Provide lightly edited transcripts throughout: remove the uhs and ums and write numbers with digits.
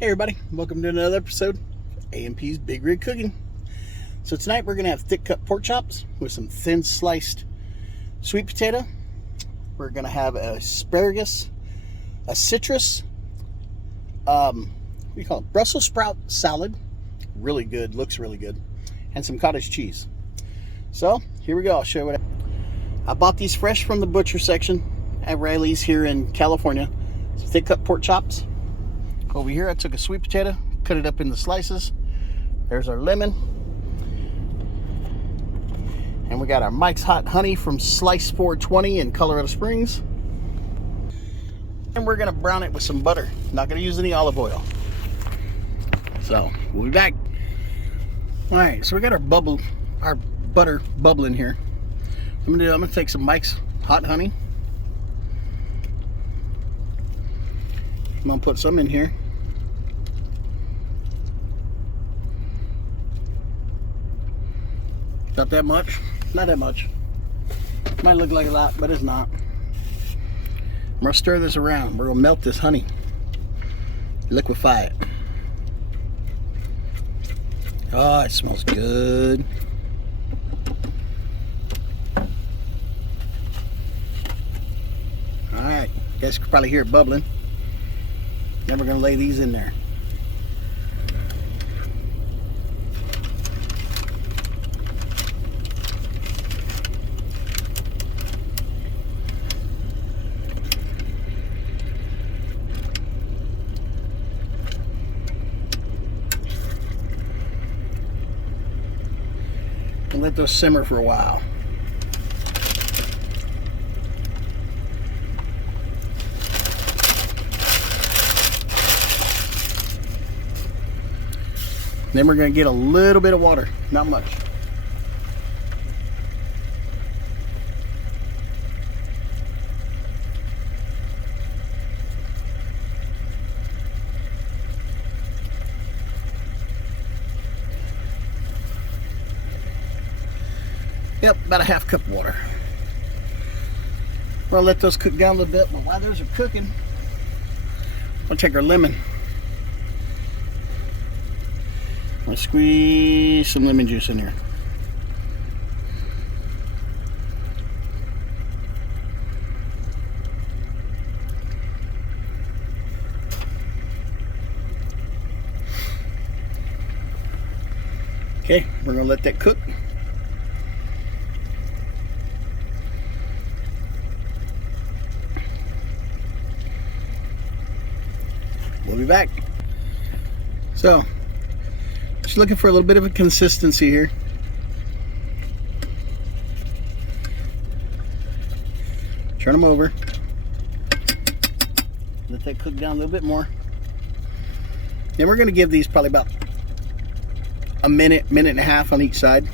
Hey everybody, welcome to another episode of A&P's Big Rig Cooking. So tonight we're going to have thick cut pork chops with some thin sliced sweet potato. We're going to have asparagus, a citrus, what do you call it? Brussels sprout salad. Really good, looks really good. And some cottage cheese. So here we go, I'll show you what I bought these fresh from the butcher section at Riley's here in California. Some thick cut pork chops. Over here I took a sweet potato, cut it up into slices. There's our lemon. And we got our Mike's Hot Honey from Slice 420 in Colorado Springs. And we're gonna brown it with some butter. Not gonna use any olive oil. So we'll be back. All right, so we got our butter bubbling here. I'm gonna take some Mike's Hot Honey. I'm gonna put some in here. Not that much. Not that much. Might look like a lot, but it's not. I'm gonna stir this around. We're gonna melt this honey. Liquefy it. Oh, it smells good. Alright, you guys can probably hear it bubbling. Then we're going to lay these in there. And let those simmer for a while. Then we're going to get a little bit of water, not much. Yep, about a half cup of water. We'll let those cook down a little bit, but while those are cooking, we'll take our lemon. I'll squeeze some lemon juice in here. Okay, we're gonna let that cook. We'll be back. So, just looking for a little bit of a consistency here. Turn them over. Let that cook down a little bit more. Then we're going to give these probably about a minute and a half on each side.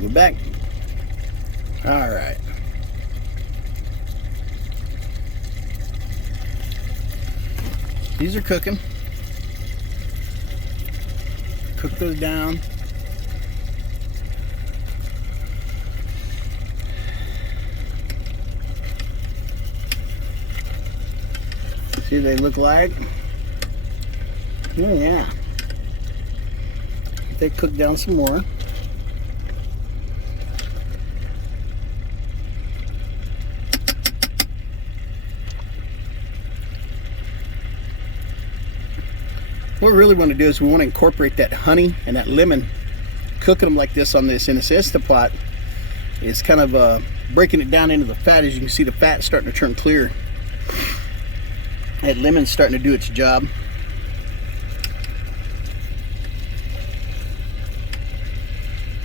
We're back. All right. These are cooking. Cook those down. See what they look like? Oh yeah. They cook down some more. What we really want to do is we want to incorporate that honey and that lemon. Cooking them like this on this in this Instapot is kind of breaking it down into the fat. As you can see, the fat's starting to turn clear. That lemon's starting to do its job.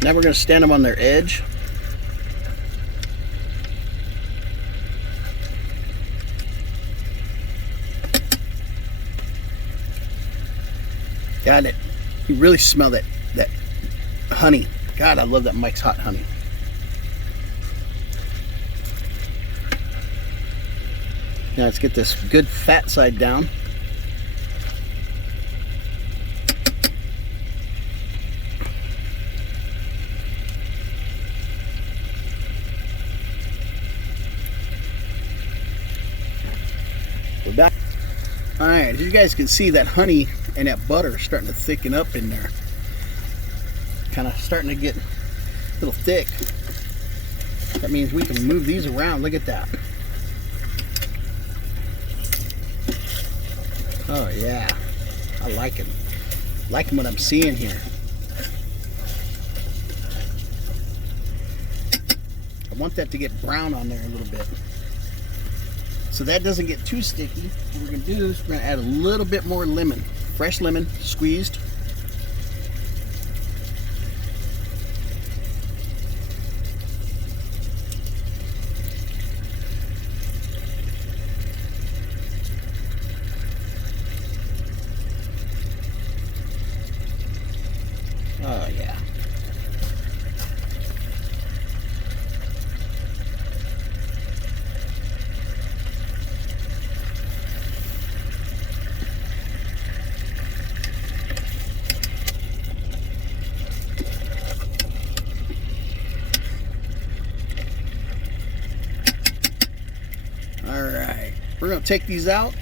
Now we're going to stand them on their edge. Got it. You really smell that honey. God, I love that Mike's Hot Honey. Now let's get this good fat side down. We're back. All right, as you guys can see, that honey and that butter is starting to thicken up in there. Kind of starting to get a little thick. That means we can move these around. Look at that. Oh yeah, I like it. Liking what I'm seeing here. I want that to get brown on there a little bit. So that doesn't get too sticky. What we're gonna do is we're gonna add a little bit more lemon. Fresh lemon, squeezed. Oh yeah. Alright, we're going to take these out,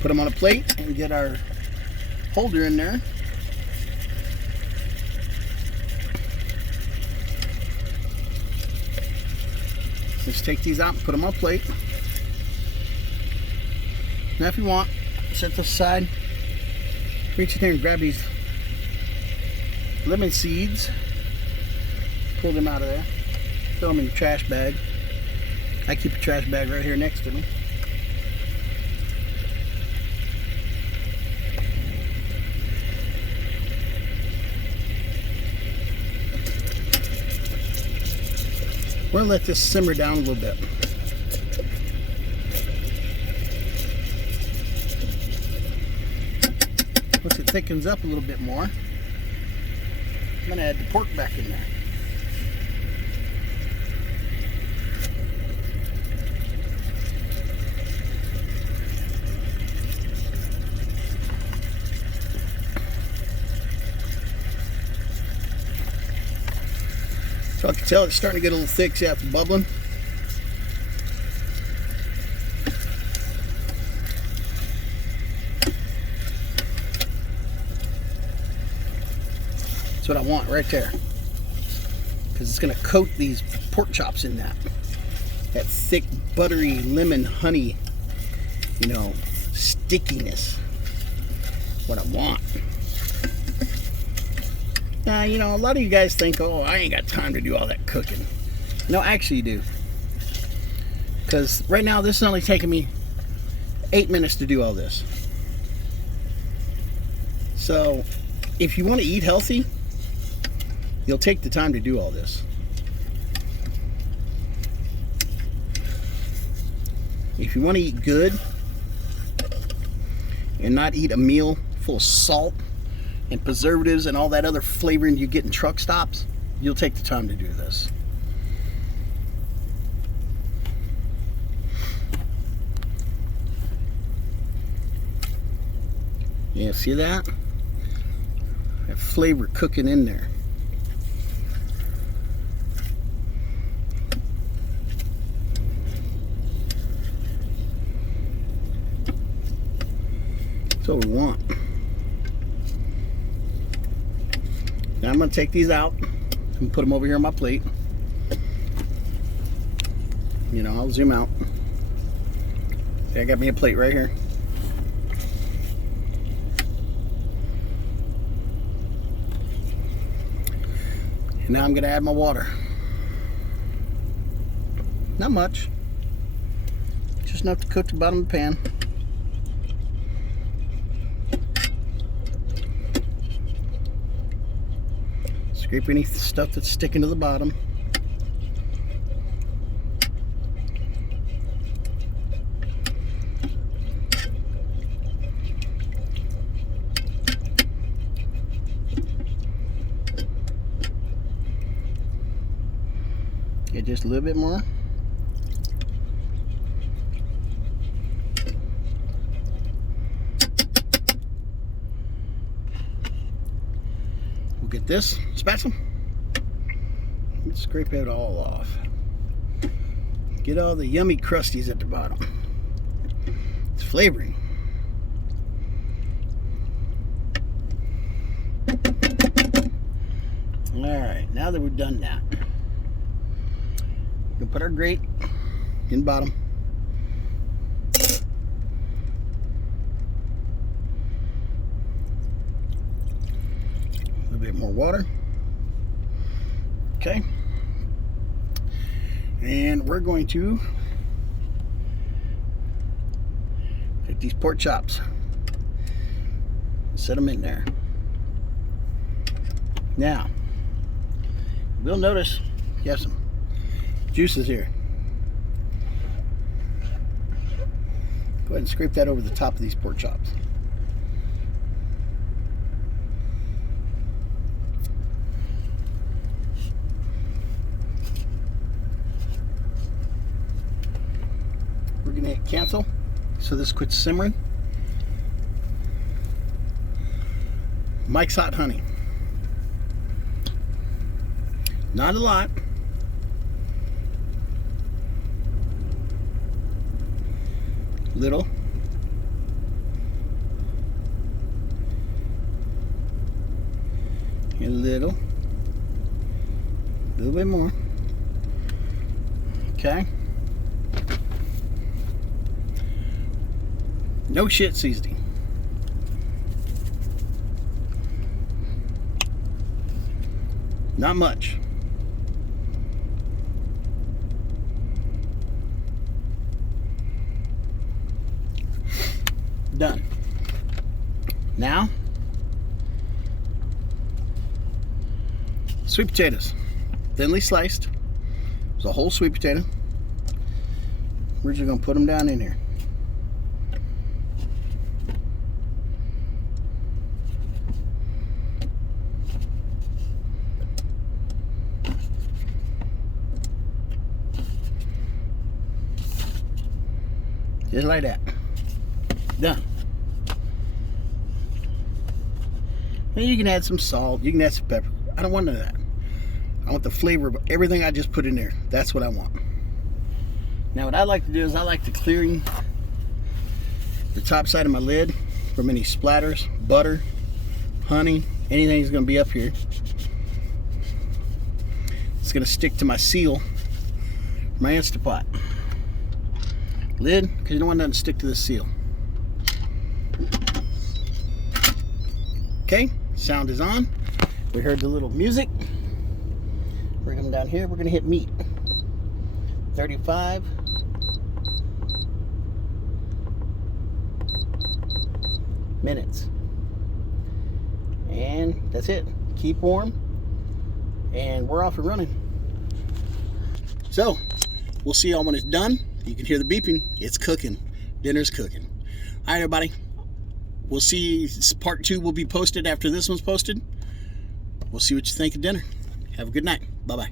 put them on a plate, and get our holder in there. Let's take these out and put them on a plate. Now if you want, set this aside, reach in there and grab these lemon seeds, pull them out of there, throw them in the trash bag. I keep a trash bag right here next to me. We're gonna let this simmer down a little bit. Once it thickens up a little bit more, I'm gonna add the pork back in there. So I can tell it's starting to get a little thick. See how it's bubbling? That's what I want right there. Because it's going to coat these pork chops in that thick, buttery, lemon, honey, you know, stickiness. What I want. Now, you know, a lot of you guys think, oh, I ain't got time to do all that cooking. No, actually you do. Because right now, this is only taking me 8 minutes to do all this. So, if you want to eat healthy, you'll take the time to do all this. If you want to eat good and not eat a meal full of salt and preservatives and all that other flavoring you get in truck stops, you'll take the time to do this. Yeah, see that? That flavor cooking in there. That's what we want. Now I'm going to take these out and put them over here on my plate. You know, I'll zoom out. See, I got me a plate right here. And now I'm going to add my water. Not much. Just enough to cook the bottom of the pan. Scrape any stuff that's sticking to the bottom. Get just a little bit more. We'll get this spatula. Let's scrape it all off. Get all the yummy crusties at the bottom. It's flavoring. Alright, now that we've done that, we'll put our grate in the bottom. A little bit more water. Okay. And we're going to take these pork chops, set them in there. Now, you'll notice you have some juices here. Go ahead and scrape that over the top of these pork chops. We're going to hit cancel so this quits simmering. Mike's Hot Honey. Not a lot. Little. And a little. A little bit more. Okay. No shit seasoning. Not much. Done. Now, sweet potatoes, thinly sliced. It's a whole sweet potato. We're just gonna put them down in here. Just like that. Done. And you can add some salt, you can add some pepper. I don't want none of that. I want the flavor of everything I just put in there. That's what I want. Now what I like to do is I like to clearing the top side of my lid from any splatters, butter, honey, anything that's going to be up here. It's going to stick to my seal, my Instapot lid, because you don't want nothing to stick to the seal. Okay, sound is on. We heard the little music. We're going down here. We're going to hit meat. 35. Minutes. And that's it. Keep warm. And we're off and running. So, we'll see y'all when it's done. You can hear the beeping. It's cooking. Dinner's cooking. All right, everybody. We'll see. Part 2 will be posted after this one's posted. We'll see what you think of dinner. Have a good night. Bye-bye.